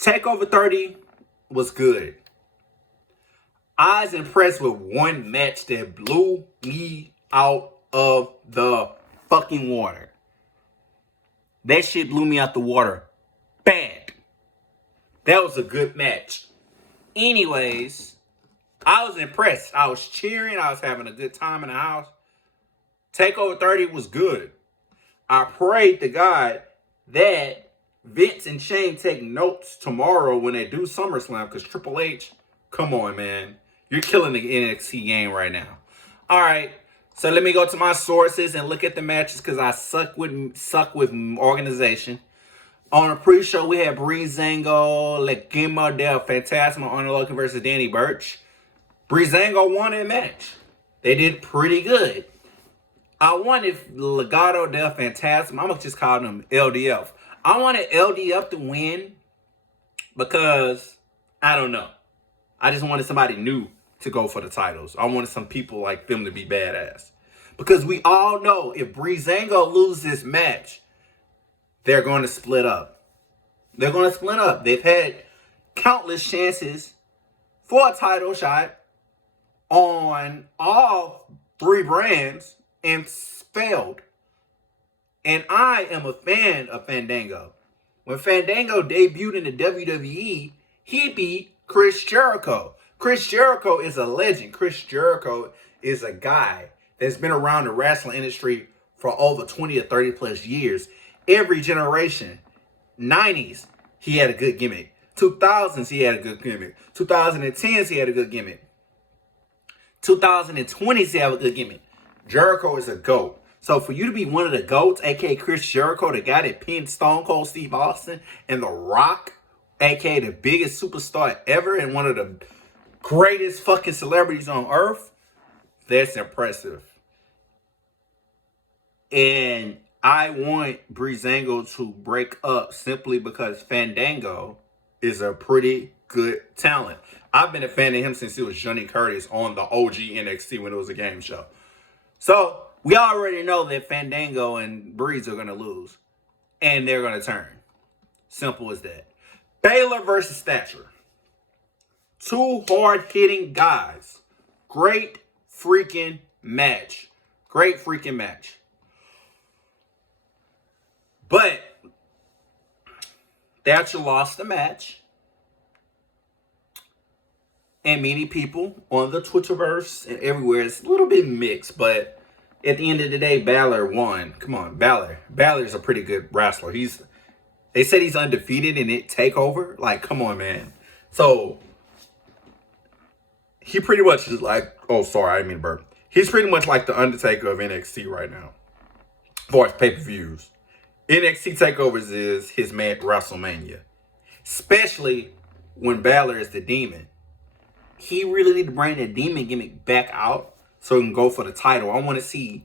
Takeover 30 was good. I was impressed with one match that blew me out of the fucking water. That shit blew me out the water bad. That was a good match. Anyways, I was impressed. I was cheering. I was having a good time in the house. Takeover 30 was good. I prayed to God that Vince and Shane take notes tomorrow when they do SummerSlam, because Triple H, come on, man. You're killing the NXT game right now. All right, so let me go to my sources and look at the matches, because I suck with organization. On the pre-show, we had Breezango, Legado del Fantasma, Arnold Logan versus Danny Burch. Breezango won that match. They did pretty good. I wanted Legado del Fantasma. I'm going to just call them LDF. I wanted LDF to win because, I don't know. I just wanted somebody new to go for the titles. I wanted some people like them to be badass. Because we all know if Breezango loses this match, they're going to split up. They're going to split up. They've had countless chances for a title shot on all three brands and failed. And I am a fan of Fandango. When Fandango debuted in the WWE, he beat Chris Jericho. Chris Jericho is a legend. Chris Jericho is a guy that's been around the wrestling industry for over 20 or 30 plus years. Every generation. 90s, he had a good gimmick. 2000s, he had a good gimmick. 2010s, he had a good gimmick. 2020s, he had a good gimmick. Jericho is a GOAT. So for you to be one of the GOATs, a.k.a. Chris Jericho, the guy that pinned Stone Cold Steve Austin, and The Rock, a.k.a. the biggest superstar ever and one of the greatest fucking celebrities on earth, that's impressive. And I want Breezango to break up simply because Fandango is a pretty good talent. I've been a fan of him since he was Johnny Curtis on the OG NXT when it was a game show. So we already know that Fandango and Breeze are going to lose. And they're going to turn. Simple as that. Baylor versus Thatcher. Two hard-hitting guys. Great freaking match. Great freaking match. But Thatcher lost the match. And many people on the Twitterverse and everywhere, it's a little bit mixed, but at the end of the day, Balor won. Come on, Balor. Balor's a pretty good wrestler. They said he's undefeated in it Takeover. Like, come on, man. So he pretty much is like, oh, sorry, I didn't mean to burp. He's pretty much like the Undertaker of NXT right now. As far as pay-per-views. NXT Takeovers is his man WrestleMania. Especially when Balor is the Demon. He really need to bring that Demon gimmick back out so he can go for the title. I want to see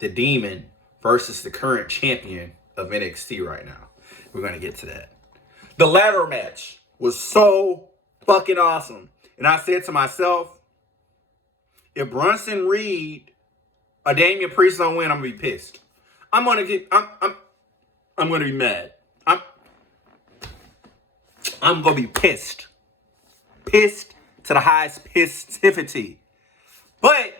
the Demon versus the current champion of NXT right now. We're going to get to that. The ladder match was so fucking awesome. And I said to myself, if Bronson Reed or Damian Priest don't win, I'm going to be pissed. I'm going to be mad. I'm going to be pissed. Pissed to the highest pistivity. But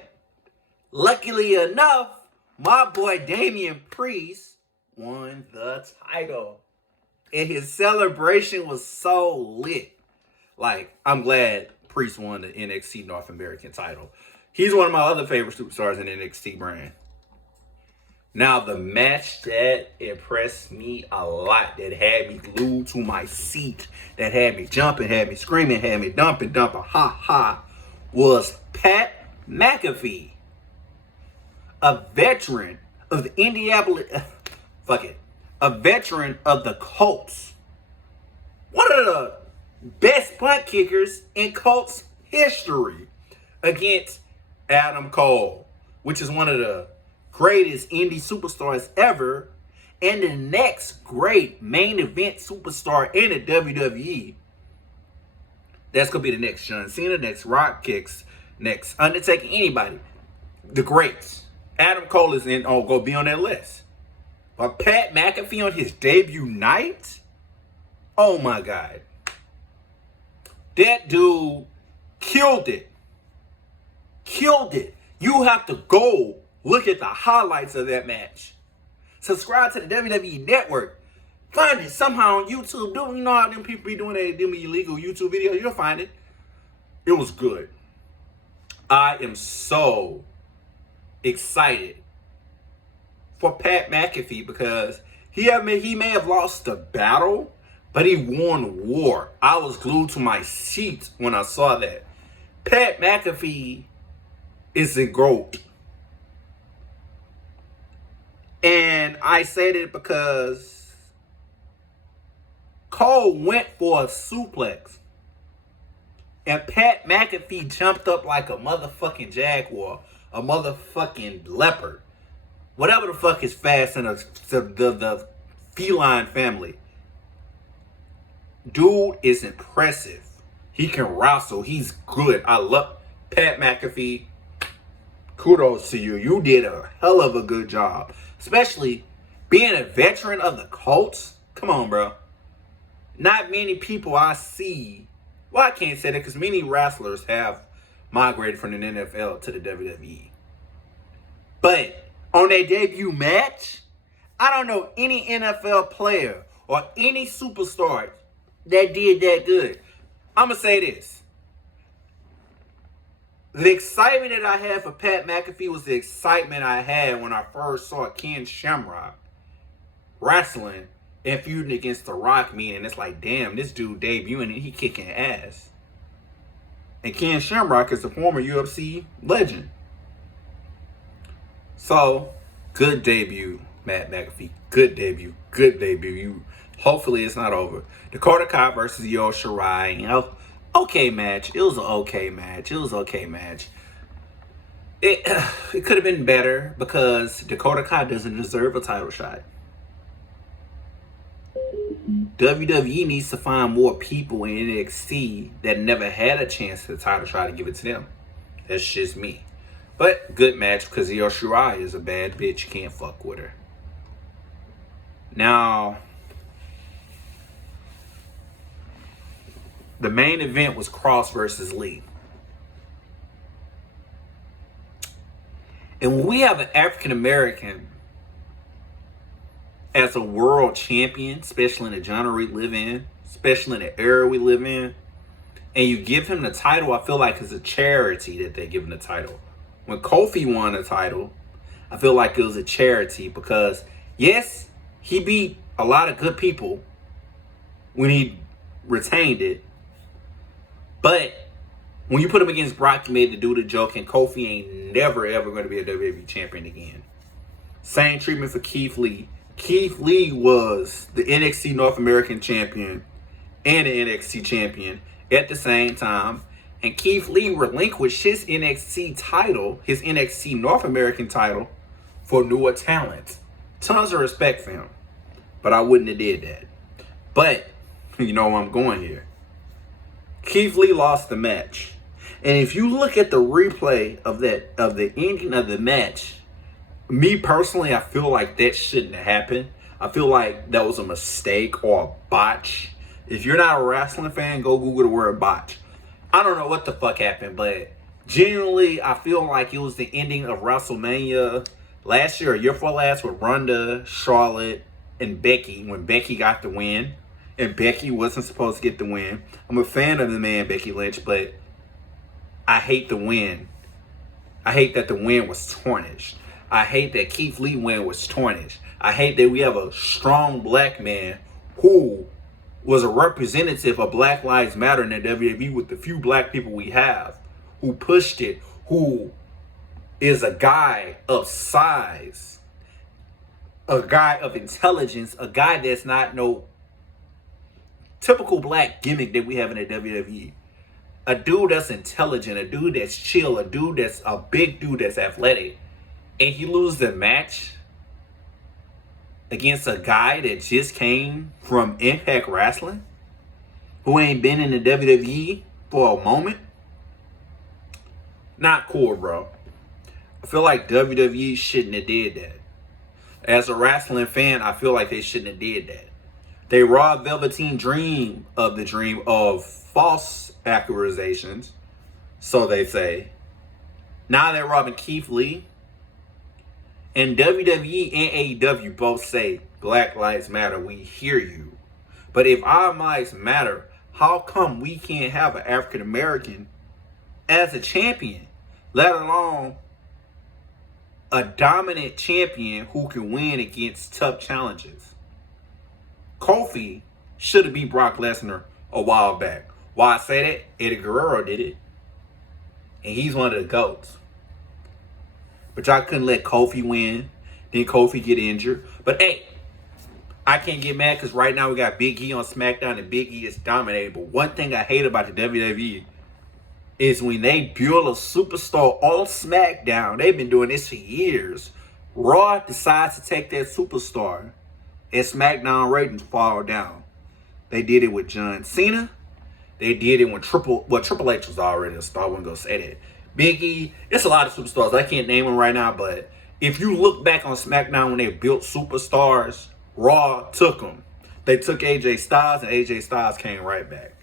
luckily enough, my boy Damian Priest won the title. And his celebration was so lit. Like, I'm glad Priest won the NXT North American title. He's one of my other favorite superstars in the NXT brand. Now, the match that impressed me a lot, that had me glued to my seat, that had me jumping, had me screaming, had me dumping, ha, was Pat McAfee, a veteran of the a veteran of the Colts. One of the best punt kickers in Colts history against Adam Cole, which is one of the greatest indie superstars ever, and the next great main event superstar in the WWE. That's going to be the next John Cena, next Rock Kicks, next Undertaker, anybody. The greats. Adam Cole is going to be on that list. But Pat McAfee on his debut night? Oh my God. That dude killed it. Killed it. You have to go look at the highlights of that match. Subscribe to the WWE Network. Find it somehow on YouTube. You know how them people be doing them illegal YouTube videos? You'll find it. It was good. I am so excited for Pat McAfee because he may have lost the battle, but he won the war. I was glued to my seat when I saw that. Pat McAfee is a GOAT. And I said it because Cole went for a suplex. And Pat McAfee jumped up like a motherfucking jaguar. A motherfucking leopard. Whatever the fuck is fast in the feline family. Dude is impressive. He can wrestle. He's good. I love Pat McAfee. Kudos to you. You did a hell of a good job. Especially being a veteran of the Colts. Come on, bro. Not many people I see. Well, I can't say that because many wrestlers have migrated from the NFL to the WWE. But on their debut match, I don't know any NFL player or any superstar that did that good. I'm going to say this. The excitement that I had for Pat McAfee was the excitement I had when I first saw Ken Shamrock wrestling and feuding against The Rock, and it's like, damn, this dude debuting and he kicking ass. And Ken Shamrock is a former UFC legend. So, good debut, Matt McAfee. Good debut. Good debut. Hopefully it's not over. Dakota Kai versus Io Shirai. You know, okay match. It was an okay match. It could have been better because Dakota Kai doesn't deserve a title shot. WWE needs to find more people in NXT that never had a chance at the title shot and give it to them. That's just me. But good match because Io Shirai is a bad bitch. You can't fuck with her. Now, the main event was Cross versus Lee. And when we have an African American as a world champion, especially in the genre we live in, especially in the era we live in, and you give him the title, I feel like it's a charity that they give him the title. When Kofi won the title, I feel like it was a charity because, yes, he beat a lot of good people when he retained it. But when you put him against Brock, you made the dude a joke, and Kofi ain't never, ever going to be a WWE champion again. Same treatment for Keith Lee. Keith Lee was the NXT North American champion and the NXT champion at the same time. And Keith Lee relinquished his NXT title, his NXT North American title, for newer talent. Tons of respect for him. But I wouldn't have did that. But, you know where I'm going here. Keith Lee lost the match. And if you look at the replay of the ending of the match, me personally, I feel like that shouldn't have happened. I feel like that was a mistake or a botch. If you're not a wrestling fan, go Google the word botch. I don't know what the fuck happened, but genuinely, I feel like it was the ending of WrestleMania last year or year before last with Ronda, Charlotte, and Becky when Becky got the win. And Becky wasn't supposed to get the win. I'm a fan of the man, Becky Lynch, but I hate the win. I hate that the win was tarnished. I hate that Keith Lee win was tarnished. I hate that we have a strong black man who was a representative of Black Lives Matter in the WWE with the few black people we have, who pushed it, who is a guy of size, a guy of intelligence, a guy that's not no typical black gimmick that we have in the WWE. A dude that's intelligent, a dude that's chill, a dude that's a big dude that's athletic. And he loses the match against a guy that just came from Impact Wrestling, who ain't been in the WWE for a moment. Not cool, bro. I feel like WWE shouldn't have did that. As a wrestling fan, I feel like they shouldn't have did that. They robbed Velveteen Dream of the dream of false accusations, so they say. Now they're robbing Keith Lee. And WWE and AEW both say Black Lives Matter. We hear you. But if our lives matter, how come we can't have an African American as a champion, let alone a dominant champion who can win against tough challenges? Kofi should have beat Brock Lesnar a while back. Why I say that? Eddie Guerrero did it. And he's one of the GOATs. But y'all couldn't let Kofi win. Then Kofi get injured. But hey, I can't get mad because right now we got Big E on SmackDown and Big E is dominating. But one thing I hate about the WWE is when they build a superstar on SmackDown. They've been doing this for years. Raw decides to take that superstar and SmackDown ratings fall down. They did it with John Cena. They did it when Triple H was already a star. I wasn't going to say that. Big E, it's a lot of superstars. I can't name them right now, but if you look back on SmackDown when they built superstars, Raw took them. They took AJ Styles, and AJ Styles came right back.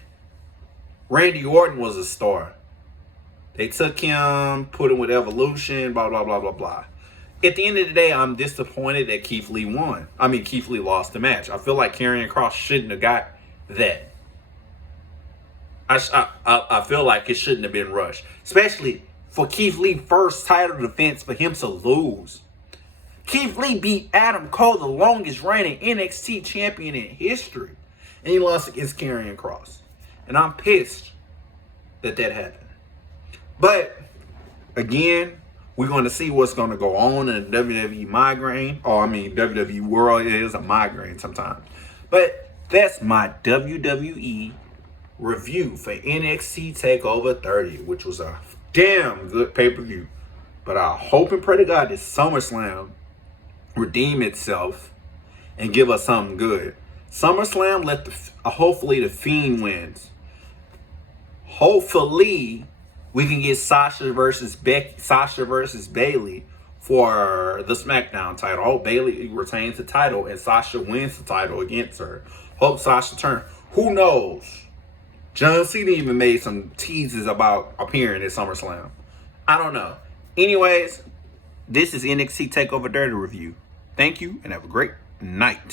Randy Orton was a star. They took him, put him with Evolution, blah, blah, blah, blah, blah. At the end of the day, I'm disappointed that Keith Lee won. Keith Lee lost the match. I feel like Karrion Kross shouldn't have got that. I feel like it shouldn't have been rushed. Especially for Keith Lee first title defense for him to lose. Keith Lee beat Adam Cole, the longest reigning NXT champion in history. And he lost against Karrion Kross. And I'm pissed that happened. But, again, we're going to see what's going to go on in the WWE migraine. WWE world. It is a migraine sometimes. But that's my WWE review for NXT Takeover 30, which was a damn good pay-per-view. But I hope and pray to God that SummerSlam redeem itself and give us something good. SummerSlam, hopefully the Fiend wins. Hopefully we can get Sasha versus Bayley for the SmackDown title. I hope Bayley retains the title and Sasha wins the title against her. Hope Sasha turns. Who knows? John Cena even made some teases about appearing at SummerSlam. I don't know. Anyways, this is NXT Takeover 30 review. Thank you and have a great night.